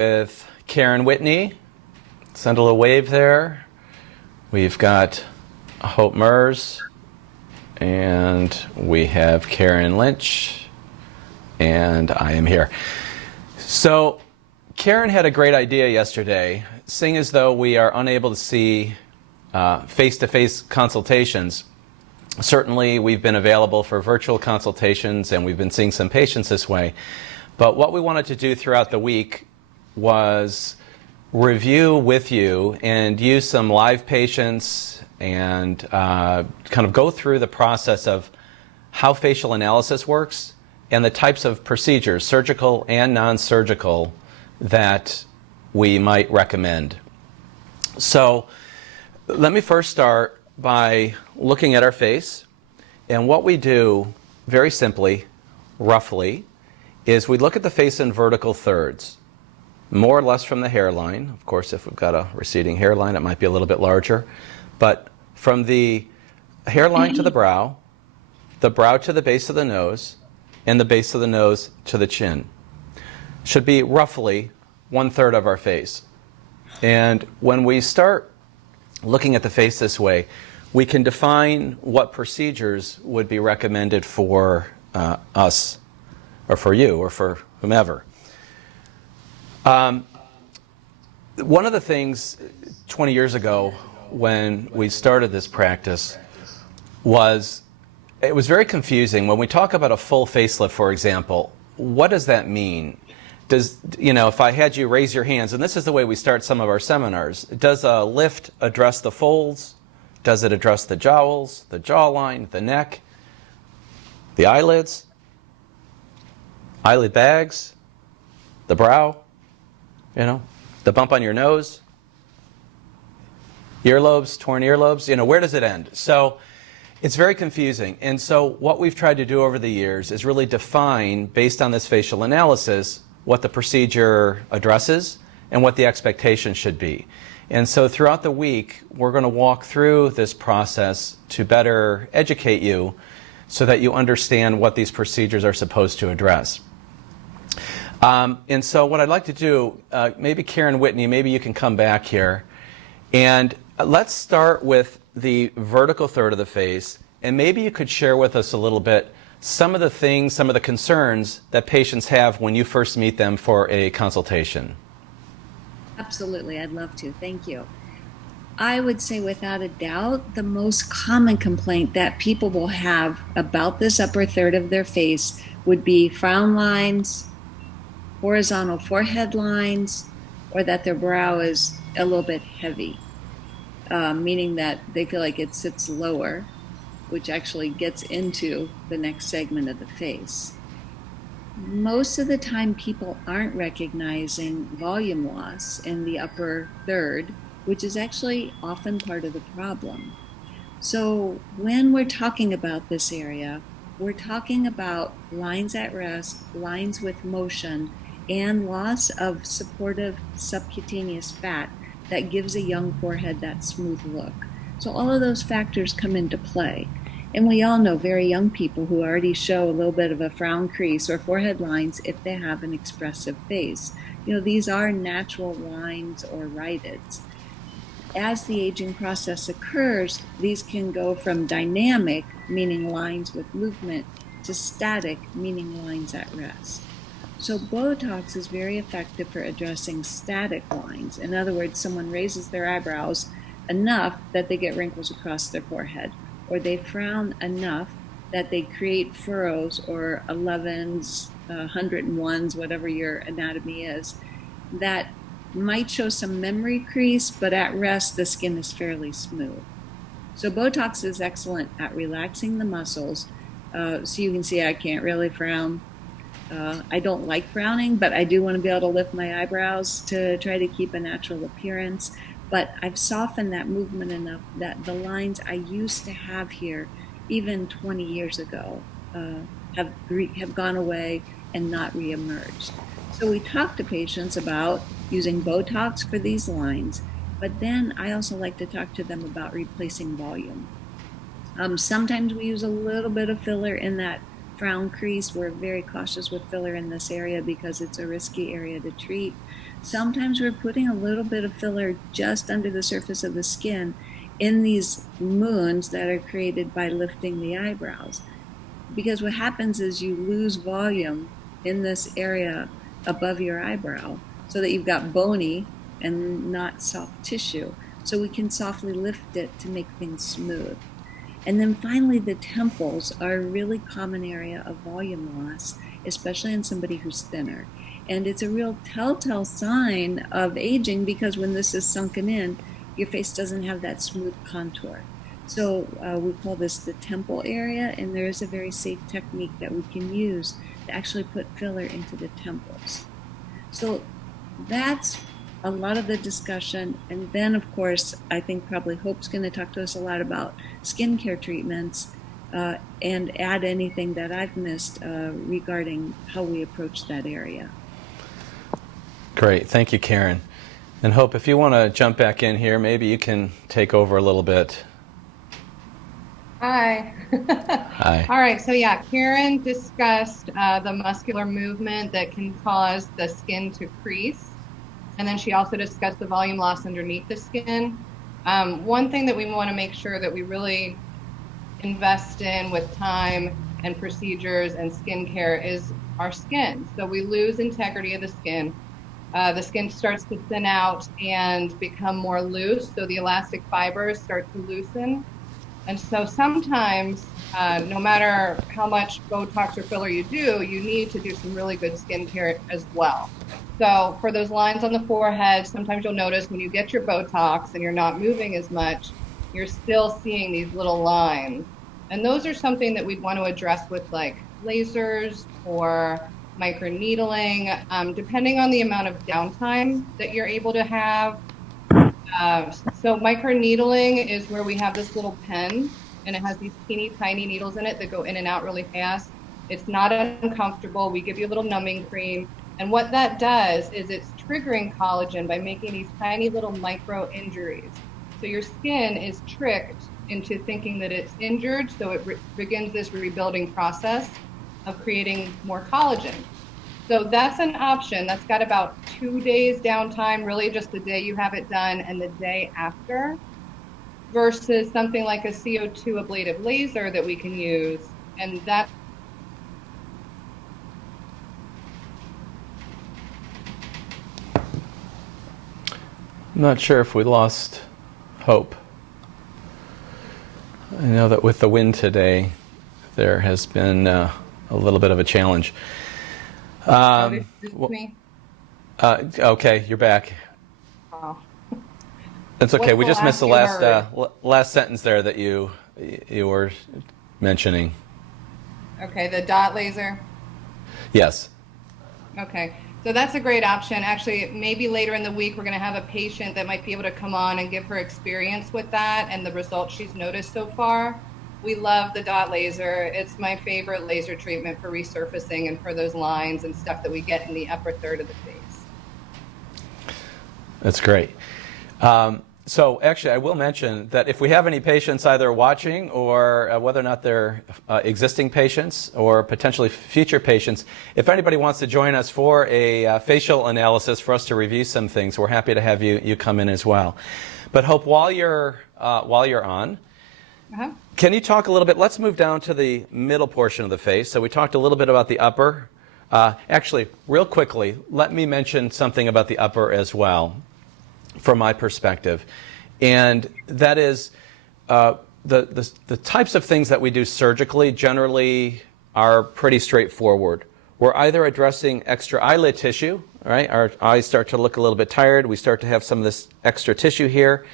with Karen Whitney. Send a little wave there. We've got Hope Merz, and we have Karen Lynch, and I am here. So Karen had a great idea yesterday. Seeing as though we are unable to see face-to-face consultations, certainly we've been available for virtual consultations and we've been seeing some patients this way. But what we wanted to do throughout the week was review with you and use some live patients and kind of go through the process of how facial analysis works and the types of procedures, surgical and non-surgical, that we might recommend. So let me first start by looking at our face. And what we do, very simply, roughly, is we look at the face in vertical thirds, more or less from the hairline. Of course, if we've got a receding hairline, it might be a little bit larger. But from the hairline to the brow to the base of the nose, and the base of the nose to the chin. Should be roughly 1/3 of our face. And when we start looking at the face this way, we can define what procedures would be recommended for us, or for you, or for whomever. One of the things 20 years ago when we started this practice was, it was very confusing. When we talk about a full facelift, for example, what does that mean? Does, if I had you raise your hands, and this is the way we start some of our seminars, does a lift address the folds? Does it address the jowls, the jawline, the neck, the eyelids, eyelid bags, the brow, the bump on your nose, earlobes, torn earlobes, where does it end? So it's very confusing. And so what we've tried to do over the years is really define, based on this facial analysis, what the procedure addresses and what the expectation should be. And so throughout the week, we're going to walk through this process to better educate you so that you understand what these procedures are supposed to address. And so what I'd like to do, maybe Karen Whitney, maybe you can come back here. And let's start with the vertical third of the face. And maybe you could share with us a little bit some of the things, some of the concerns that patients have when you first meet them for a consultation. Absolutely, I'd love to. Thank you. I would say without a doubt, the most common complaint that people will have about this upper third of their face would be frown lines, horizontal forehead lines, or that their brow is a little bit heavy, meaning that they feel like it sits lower, which actually gets into the next segment of the face. Most of the time, people aren't recognizing volume loss in the upper third, which is actually often part of the problem. So when we're talking about this area, we're talking about lines at rest, lines with motion, and loss of supportive subcutaneous fat that gives a young forehead that smooth look. So all of those factors come into play. And we all know very young people who already show a little bit of a frown crease or forehead lines if they have an expressive face. These are natural lines or rhytids. As the aging process occurs, these can go from dynamic, meaning lines with movement, to static, meaning lines at rest. So Botox is very effective for addressing static lines. In other words, someone raises their eyebrows enough that they get wrinkles across their forehead, or they frown enough that they create furrows or 11s, 101s, whatever your anatomy is, that might show some memory crease, but at rest the skin is fairly smooth. So Botox is excellent at relaxing the muscles. So you can see I can't really frown. I don't like frowning, but I do want to be able to lift my eyebrows to try to keep a natural appearance. But I've softened that movement enough that the lines I used to have here, even 20 years ago, have gone away and not reemerged. So we talk to patients about using Botox for these lines, but then I also like to talk to them about replacing volume. Sometimes we use a little bit of filler in that frown crease. We're very cautious with filler in this area because it's a risky area to treat. Sometimes we're putting a little bit of filler just under the surface of the skin in these moons that are created by lifting the eyebrows. Because what happens is you lose volume in this area above your eyebrow so that you've got bony and not soft tissue. So we can softly lift it to make things smooth. And then finally, the temples are a really common area of volume loss, especially in somebody who's thinner. And it's a real telltale sign of aging because when this is sunken in, your face doesn't have that smooth contour. So we call this the temple area, and there is a very safe technique that we can use to actually put filler into the temples. So that's a lot of the discussion. And then, of course, I think probably Hope's going to talk to us a lot about skincare treatments and add anything that I've missed regarding how we approach that area. Great. Thank you, Karen. And Hope, if you want to jump back in here, maybe you can take over a little bit. Hi. Hi. All right, so yeah, Karen discussed the muscular movement that can cause the skin to crease. And then she also discussed the volume loss underneath the skin. One thing that we want to make sure that we really invest in with time and procedures and skincare is our skin. So we lose integrity of the skin. The skin starts to thin out and become more loose, so the elastic fibers start to loosen. And so sometimes, no matter how much Botox or filler you do, you need to do some really good skincare as well. So for those lines on the forehead, sometimes you'll notice when you get your Botox and you're not moving as much, you're still seeing these little lines. And those are something that we'd want to address with like lasers or microneedling, depending on the amount of downtime that you're able to have. So microneedling is where we have this little pen and it has these teeny tiny needles in it that go in and out really fast. It's not uncomfortable. We give you a little numbing cream. And what that does is it's triggering collagen by making these tiny little micro injuries. So your skin is tricked into thinking that it's injured. So it begins this rebuilding process of creating more collagen. So that's an option. That's got about 2 days downtime, really just the day you have it done and the day after, versus something like a CO2 ablative laser that we can use. And that I'm not sure if we lost Hope. I know that with the wind today, there has been a little bit of a challenge. me. Okay, you're back. Oh. That's okay. What's We the just missed the last last sentence there that you were mentioning. Okay, the dot laser. Yes. Okay, so that's a great option. Actually, maybe later in the week, we're going to have a patient that might be able to come on and give her experience with that and the results she's noticed so far. We love the dot laser. It's my favorite laser treatment for resurfacing and for those lines and stuff that we get in the upper third of the face. That's great. So actually, I will mention that if we have any patients either watching or whether or not they're existing patients or potentially future patients, if anybody wants to join us for a facial analysis for us to review some things, we're happy to have you come in as well. But Hope, while you're on, can you talk a little bit? Let's move down to the middle portion of the face. So we talked a little bit about the upper. Actually, real quickly, let me mention something about the upper as well, from my perspective, and that is the types of things that we do surgically generally are pretty straightforward. We're either addressing extra eyelid tissue, right? Our eyes start to look a little bit tired. We start to have some of this extra tissue here,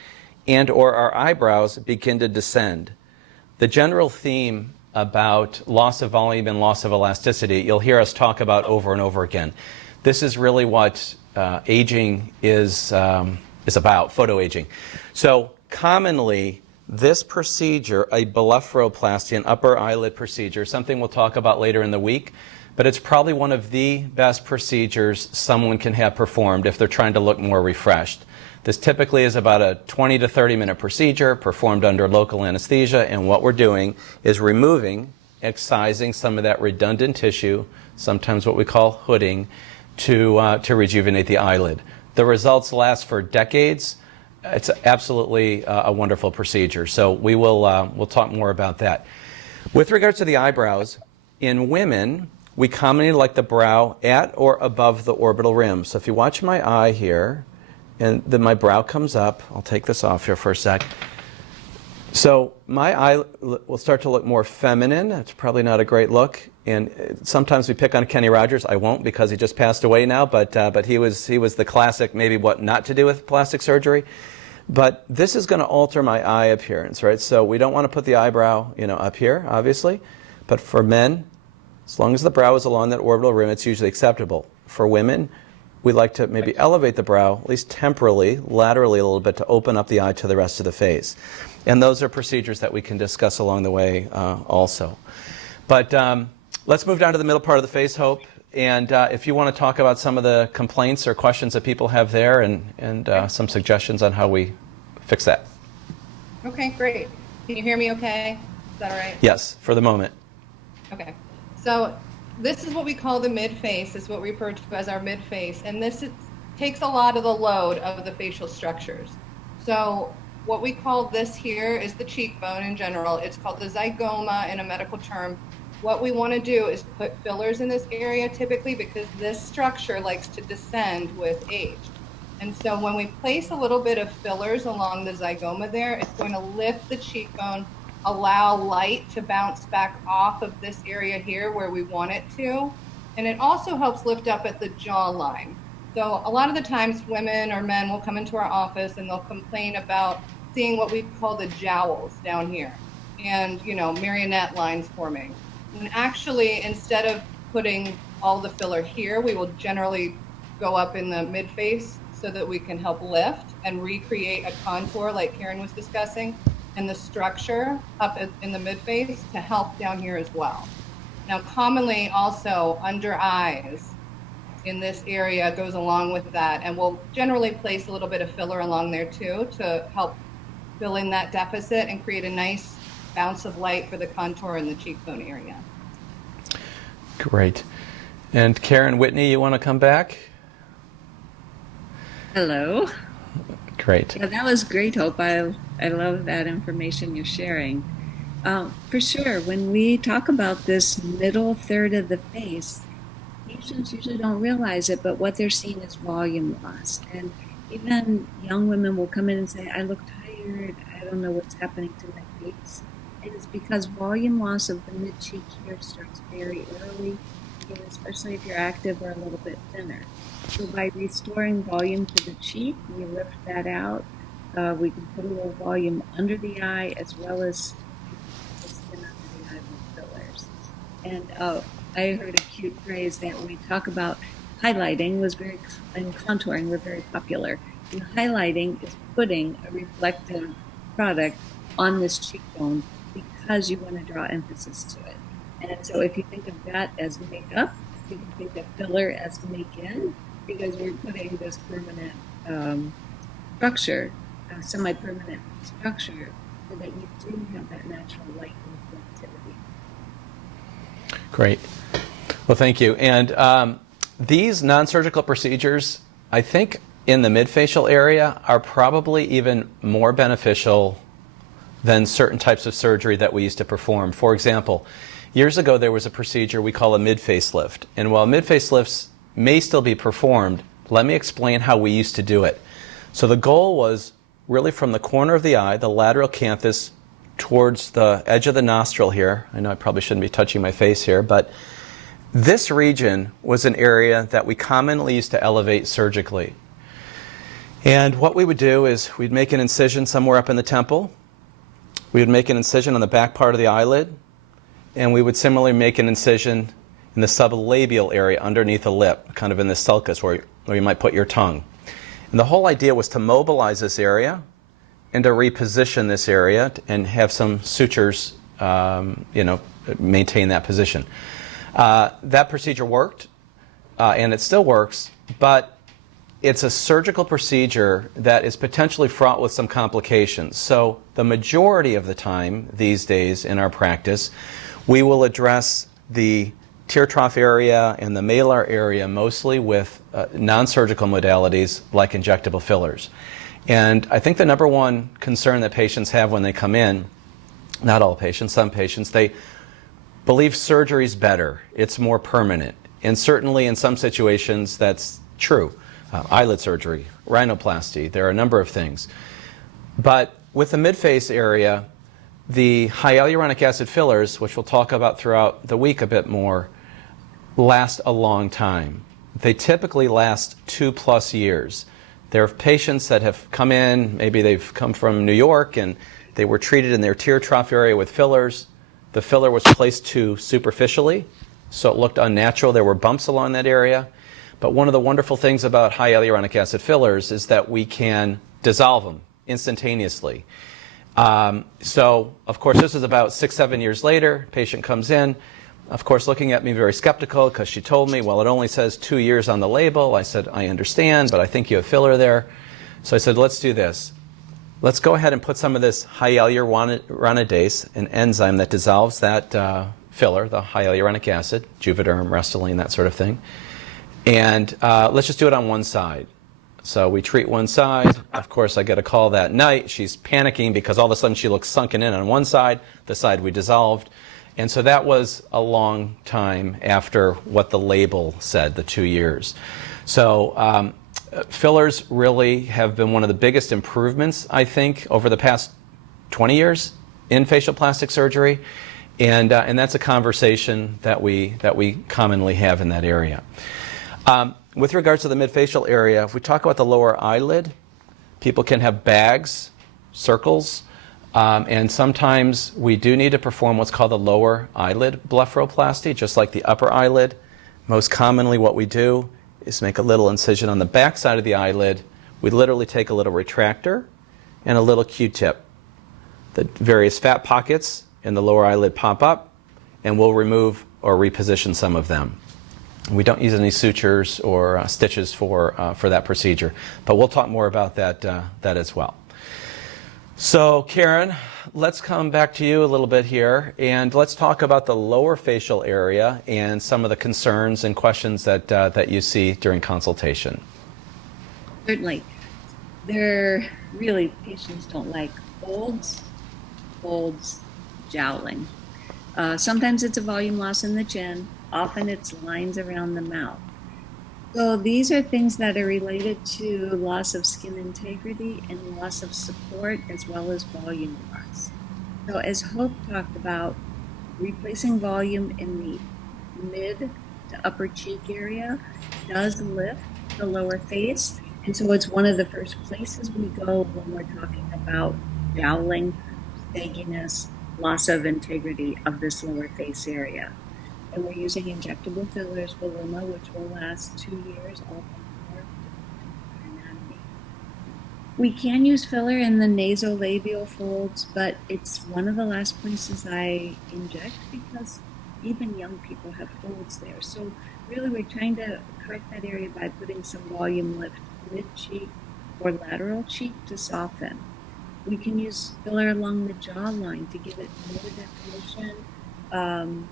and or our eyebrows begin to descend. The general theme about loss of volume and loss of elasticity, you'll hear us talk about over and over again. This is really what aging is about, photoaging. So commonly, this procedure, a blepharoplasty, an upper eyelid procedure, something we'll talk about later in the week, but it's probably one of the best procedures someone can have performed if they're trying to look more refreshed. This typically is about a 20 to 30 minute procedure performed under local anesthesia, and what we're doing is removing, excising some of that redundant tissue, sometimes what we call hooding, to rejuvenate the eyelid. The results last for decades. It's absolutely a wonderful procedure. So we'll talk more about that. With regards to the eyebrows, in women, we commonly like the brow at or above the orbital rim. So if you watch my eye here, and then my brow comes up, I'll take this off here for a sec. So my eye will start to look more feminine. It's probably not a great look. And sometimes we pick on Kenny Rogers. I won't because he just passed away now, but he was the classic maybe what not to do with plastic surgery. But this is going to alter my eye appearance, right? So we don't want to put the eyebrow, up here, obviously. But for men, as long as the brow is along that orbital rim, it's usually acceptable. For women, we like to maybe elevate the brow, at least temporally, laterally a little bit, to open up the eye to the rest of the face. And those are procedures that we can discuss along the way also. But let's move down to the middle part of the face, Hope. And if you want to talk about some of the complaints or questions that people have there and some suggestions on how we fix that. Okay, great. Can you hear me okay? Is that all right? Yes, for the moment. Okay. So this is what we call the mid-face. This is what we refer to as our mid-face. And takes a lot of the load of the facial structures. So what we call this here is the cheekbone in general. It's called the zygoma in a medical term. What we want to do is put fillers in this area typically because this structure likes to descend with age. And so when we place a little bit of fillers along the zygoma there, it's going to lift the cheekbone, allow light to bounce back off of this area here where we want it to. And it also helps lift up at the jawline. So a lot of the times women or men will come into our office and they'll complain about seeing what we call the jowls down here and, marionette lines forming. And actually, instead of putting all the filler here, we will generally go up in the mid-face so that we can help lift and recreate a contour like Karen was discussing, and the structure up in the mid-face to help down here as well. Now, commonly also under eyes in this area goes along with that, and we'll generally place a little bit of filler along there too to help fill in that deficit and create a nice bounce of light for the contour in the cheekbone area. Great. And Karen, Whitney, you want to come back? Hello. Great. Yeah, that was great, Hope. I love that information you're sharing. For sure, when we talk about this middle third of the face, patients usually don't realize it, but what they're seeing is volume loss. And even young women will come in and say, I look tired, I don't know what's happening to my face. And it's because volume loss of the mid-cheek here starts very early, and especially if you're active or a little bit thinner. So by restoring volume to the cheek, we lift that out. We can put a little volume under the eye as well as the skin under the eye with fillers. And I heard a cute phrase that when we talk about highlighting and contouring were very popular. And highlighting is putting a reflective product on this cheekbone because you want to draw emphasis to it. And so if you think of that as makeup, you can think of filler as make-in, because we're putting this permanent structure, semi-permanent structure, so that you do have that natural light and reflectivity. Great. Well, thank you. And these non-surgical procedures, I think, in the midfacial area are probably even more beneficial than certain types of surgery that we used to perform. For example, years ago there was a procedure we call a mid-face lift. And while mid-face lifts may still be performed, let me explain how we used to do it. So the goal was really from the corner of the eye, the lateral canthus, towards the edge of the nostril here. I know I probably shouldn't be touching my face here, but this region was an area that we commonly used to elevate surgically. And what we would do is we'd make an incision somewhere up in the temple. We would make an incision on the back part of the eyelid, and we would similarly make an incision in the sublabial area underneath the lip, kind of in the sulcus where you might put your tongue. And the whole idea was to mobilize this area and to reposition this area and have some sutures, maintain that position. That procedure worked, and it still works, but it's a surgical procedure that is potentially fraught with some complications. So the majority of the time these days in our practice, we will address the tear trough area and the malar area mostly with non-surgical modalities like injectable fillers. And I think the number one concern that patients have when they come in, not all patients, some patients, they believe surgery's better, it's more permanent. And certainly in some situations that's true. Eyelid surgery, rhinoplasty, there are a number of things. But with the midface area, the hyaluronic acid fillers, which we'll talk about throughout the week a bit more, last a long time. They typically last 2+ years. There are patients that have come in, maybe they've come from New York and they were treated in their tear trough area with fillers. The filler was placed too superficially, so it looked unnatural. There were bumps along that area. But one of the wonderful things about hyaluronic acid fillers is that we can dissolve them instantaneously. So, of course, this is about 6-7 years later. Patient comes in, of course, looking at me very skeptical because she told me, well, it only says 2 years on the label. I said, I understand, but I think you have filler there. So I said, let's do this. Let's go ahead and put some of this hyaluronidase, an enzyme that dissolves that filler, the hyaluronic acid, Juvederm, Restylane, that sort of thing. And let's just do it on one side. So we treat one side. Of course, I get a call that night. She's panicking because all of a sudden she looks sunken in on one side, the side we dissolved. And so that was a long time after what the label said, the 2 years. So fillers really have been one of the biggest improvements, I think, over the past 20 years in facial plastic surgery. And that's a conversation that we commonly have in that area. With regards to the midfacial area, if we talk about the lower eyelid, people can have bags, circles, and sometimes we do need to perform what's called the lower eyelid blepharoplasty, just like the upper eyelid. Most commonly what we do is make a little incision on the back side of the eyelid. We literally take a little retractor and a little Q-tip. The various fat pockets in the lower eyelid pop up, and we'll remove or reposition some of them. We don't use any sutures or stitches for that procedure, but we'll talk more about that as well. So Karen, let's come back to you a little bit here, and let's talk about the lower facial area and some of the concerns and questions that you see during consultation. Certainly. Patients don't like folds, jowling. Sometimes it's a volume loss in the chin. Often it's lines around the mouth. So these are things that are related to loss of skin integrity and loss of support as well as volume loss. So as Hope talked about, replacing volume in the mid to upper cheek area does lift the lower face. And so it's one of the first places we go when we're talking about jowling, sagginess, loss of integrity of this lower face area. And we're using injectable fillers, Voluma, which will last 2 years, all from anatomy. We can use filler in the nasolabial folds, but it's one of the last places I inject because even young people have folds there. So really we're trying to correct that area by putting some volume lift mid-cheek or lateral cheek to soften. We can use filler along the jawline to give it more definition.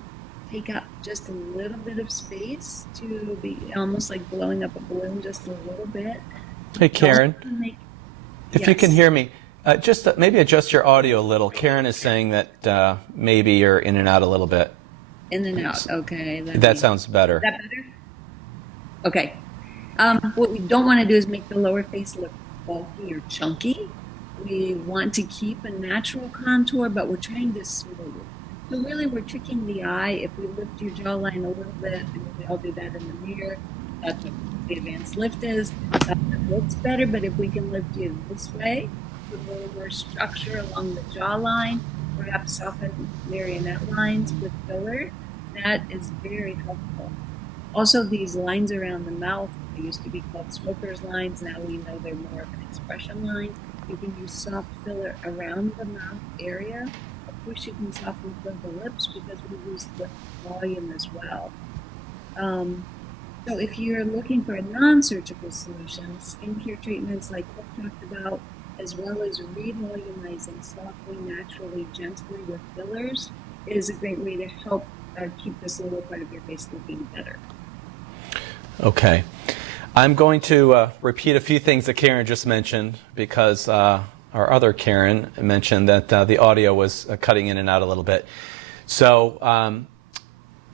Take up just a little bit of space to be almost like blowing up a balloon just a little bit. Hey Karen, if Yes. you can hear me, just maybe adjust your audio a little. Karen is saying that maybe you're in and out a little bit. In and out, okay. That sounds better. Is that better? Okay. What we don't want to do is make the lower face look bulky or chunky. We want to keep a natural contour, but we're trying to smooth. So really we're tricking the eye. If we lift your jawline a little bit, and we all do that in the mirror, that's what the advanced lift is. It looks better, but if we can lift you this way, with a little more structure along the jawline, perhaps soften marionette lines with filler, that is very helpful. Also, these lines around the mouth, they used to be called smoker's lines. Now we know they're more of an expression line. You can use soft filler around the mouth area. Of course, you can soften for the lips because we use lip volume as well. So if you're looking for a non-surgical solution, skincare treatments like we talked about, as well as revolumizing softly, naturally, gently with fillers, is a great way to help keep this lower part of your face looking better. Okay. I'm going to repeat a few things that Karen just mentioned because our other Karen mentioned that the audio was cutting in and out a little bit. So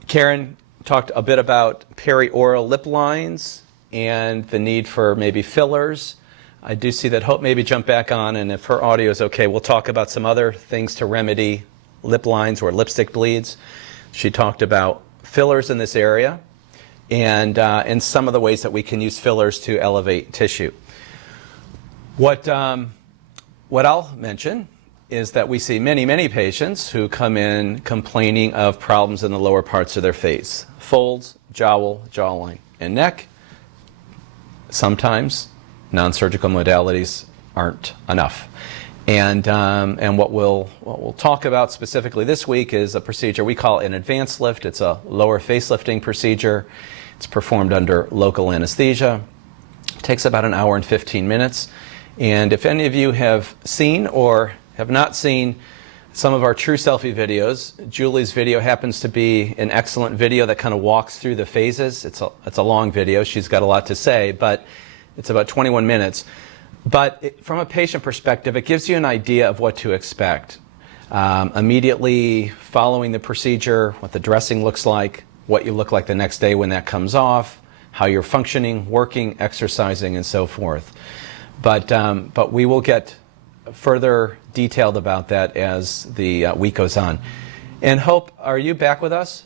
Karen talked a bit about perioral lip lines and the need for maybe fillers. I do see that Hope maybe jump back on, and if her audio is okay, we'll talk about some other things to remedy lip lines or lipstick bleeds. She talked about fillers in this area and some of the ways that we can use fillers to elevate tissue. What I'll mention is that we see many, many patients who come in complaining of problems in the lower parts of their face. Folds, jowl, jawline, and neck. Sometimes non-surgical modalities aren't enough. And what we'll talk about specifically this week is a procedure we call an advanced lift. It's a lower facelifting procedure. It's performed under local anesthesia. It takes about an hour and 15 minutes. And if any of you have seen or have not seen some of our True Selfie videos, Julie's video happens to be an excellent video that kind of walks through the phases. It's a long video. She's got a lot to say, but it's about 21 minutes. But from a patient perspective, it gives you an idea of what to expect. Immediately following the procedure, what the dressing looks like, what you look like the next day when that comes off, how you're functioning, working, exercising, and so forth. But we will get further detailed about that as the week goes on. And Hope, are you back with us?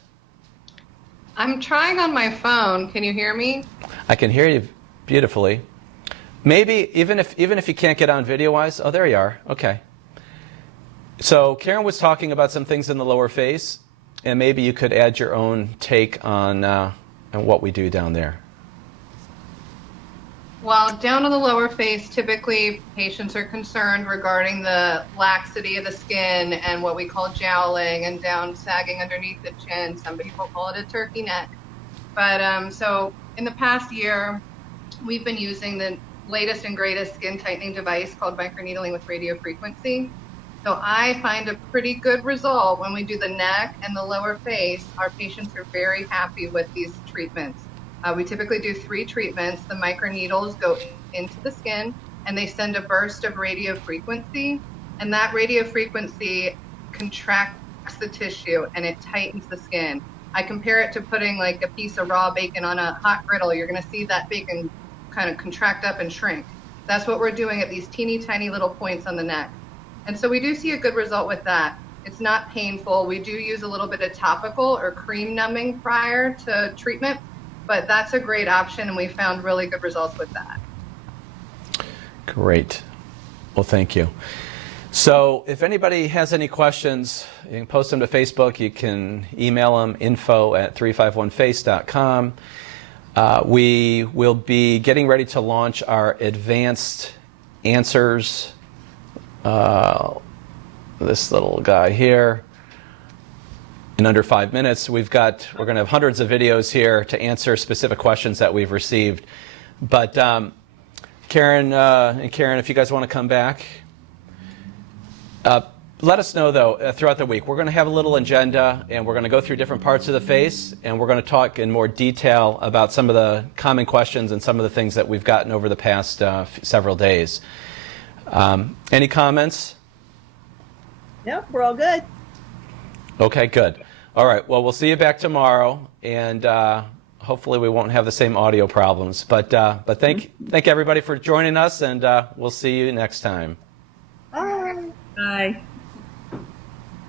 I'm trying on my phone. Can you hear me? I can hear you beautifully. Maybe even if you can't get on video-wise. Oh, there you are. Okay. So Karen was talking about some things in the lower face, and maybe you could add your own take on what we do down there. Well, down on the lower face, typically patients are concerned regarding the laxity of the skin and what we call jowling and down sagging underneath the chin. Some people call it a turkey neck. But so in the past year, we've been using the latest and greatest skin tightening device called microneedling with radiofrequency. So I find a pretty good result when we do the neck and the lower face. Our patients are very happy with these treatments. We typically do 3 treatments. The microneedles go into the skin and they send a burst of radio frequency, and that radio frequency contracts the tissue and it tightens the skin. I compare it to putting like a piece of raw bacon on a hot griddle. You're going to see that bacon kind of contract up and shrink. That's what we're doing at these teeny tiny little points on the neck. And so we do see a good result with that. It's not painful. We do use a little bit of topical or cream numbing prior to treatment, but that's a great option, and we found really good results with that. Great. Well, thank you. So if anybody has any questions, you can post them to Facebook. You can email them, info@351face.com. We will be getting ready to launch our advanced answers. This little guy here. In under 5 minutes, we're going to have hundreds of videos here to answer specific questions that we've received. But Karen, if you guys want to come back, let us know though throughout the week. We're going to have a little agenda, and we're going to go through different parts of the face, and we're going to talk in more detail about some of the common questions and some of the things that we've gotten over the past several days. Any comments? Nope, we're all good. Okay, good. All right, well, we'll see you back tomorrow, and hopefully we won't have the same audio problems. But thank everybody for joining us, and we'll see you next time. Bye. Bye.